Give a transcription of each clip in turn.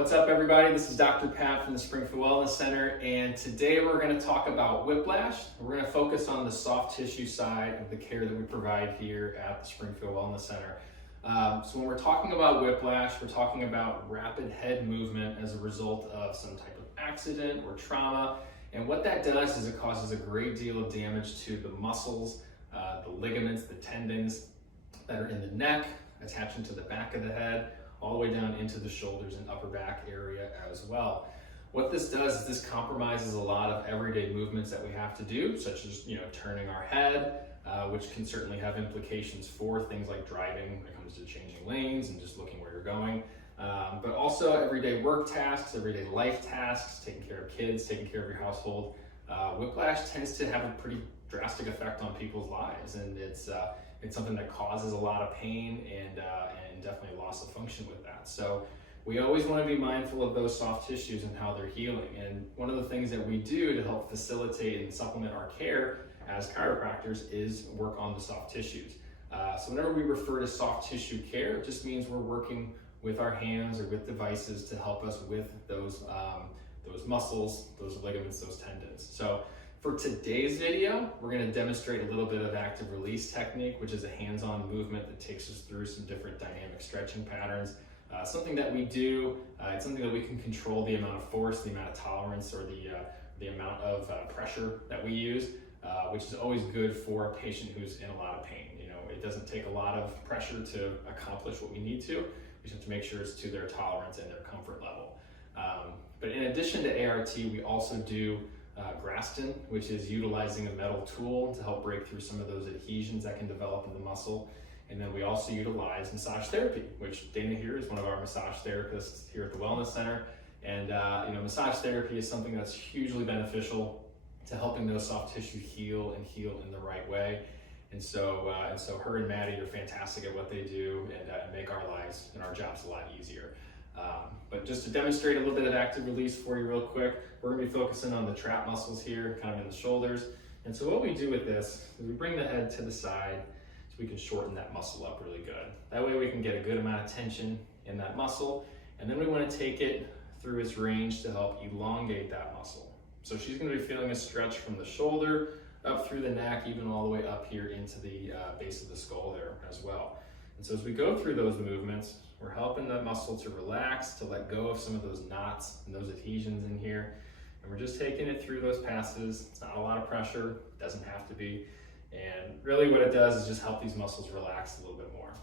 What's up everybody? This is Dr. Pat from the Springfield Wellness Center, and today we're going to talk about whiplash. We're going to focus on the soft tissue side of the care that we provide here at the Springfield Wellness Center. So when we're talking about whiplash, we're talking about rapid head movement as a result of some type of accident or trauma. And what that does is it causes a great deal of damage to the muscles, the ligaments, the tendons that are in the neck, attaching to the back of the head, all the way down into the shoulders and upper back area as well. What this does is this compromises a lot of everyday movements that we have to do, such as turning our head, which can certainly have implications for things like driving when it comes to changing lanes and just looking where you're going. But also everyday work tasks, everyday life tasks, taking care of kids, taking care of your household. Whiplash tends to have a pretty drastic effect on people's lives, and it's something that causes a lot of pain and definitely loss of function with that. So we always want to be mindful of those soft tissues and how they're healing. And one of the things that we do to help facilitate and supplement our care as chiropractors is work on the soft tissues. So whenever we refer to soft tissue care, it just means we're working with our hands or with devices to help us with those muscles, those ligaments, those tendons. So for today's video, we're going to demonstrate a little bit of active release technique, which is a hands-on movement that takes us through some different dynamic stretching patterns. Something that we do, it's something that we can control the amount of force, the amount of tolerance, or the amount of pressure that we use, which is always good for a patient who's in a lot of pain. It doesn't take a lot of pressure to accomplish what we need to. We just have to make sure it's to their tolerance and their comfort level. But in addition to ART, we also do Graston, which is utilizing a metal tool to help break through some of those adhesions that can develop in the muscle. And then we also utilize massage therapy, which Dana here is one of our massage therapists here at the Wellness Center. And massage therapy is something that's hugely beneficial to helping those soft tissue heal in the right way. And so her and Maddie are fantastic at what they do and make our lives and our jobs a lot easier. But just to demonstrate a little bit of active release for you real quick, we're going to be focusing on the trap muscles here, kind of in the shoulders. And so what we do with this is we bring the head to the side so we can shorten that muscle up really good. That way we can get a good amount of tension in that muscle, and then we want to take it through its range to help elongate that muscle. So she's going to be feeling a stretch from the shoulder up through the neck, even all the way up here into the base of the skull there as well. And so as we go through those movements, we're helping that muscle to relax, to let go of some of those knots and those adhesions in here. And we're just taking it through those passes. It's not a lot of pressure, it doesn't have to be. And really what it does is just help these muscles relax a little bit more.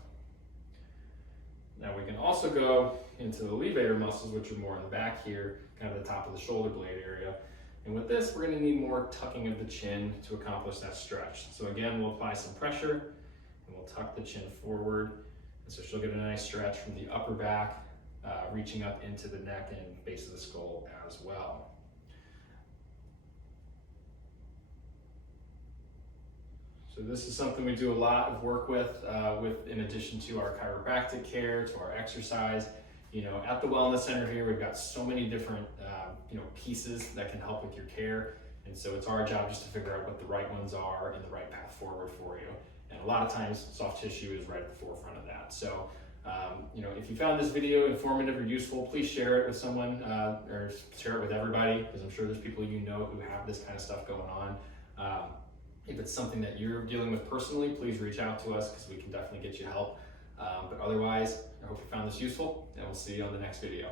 Now we can also go into the levator muscles, which are more in the back here, kind of the top of the shoulder blade area. And with this, we're gonna need more tucking of the chin to accomplish that stretch. So again, we'll apply some pressure and we'll tuck the chin forward. And so she'll get a nice stretch from the upper back, reaching up into the neck and base of the skull as well. So this is something we do a lot of work with in addition to our chiropractic care, to our exercise. At the Wellness Center here, we've got so many different pieces that can help with your care. And so it's our job just to figure out what the right ones are and the right path forward for you. And a lot of times soft tissue is right at the forefront of that. So, if you found this video informative or useful, please share it with someone or share it with everybody, because I'm sure there's people who have this kind of stuff going on. If it's something that you're dealing with personally, please reach out to us because we can definitely get you help. But otherwise, I hope you found this useful, and we'll see you on the next video.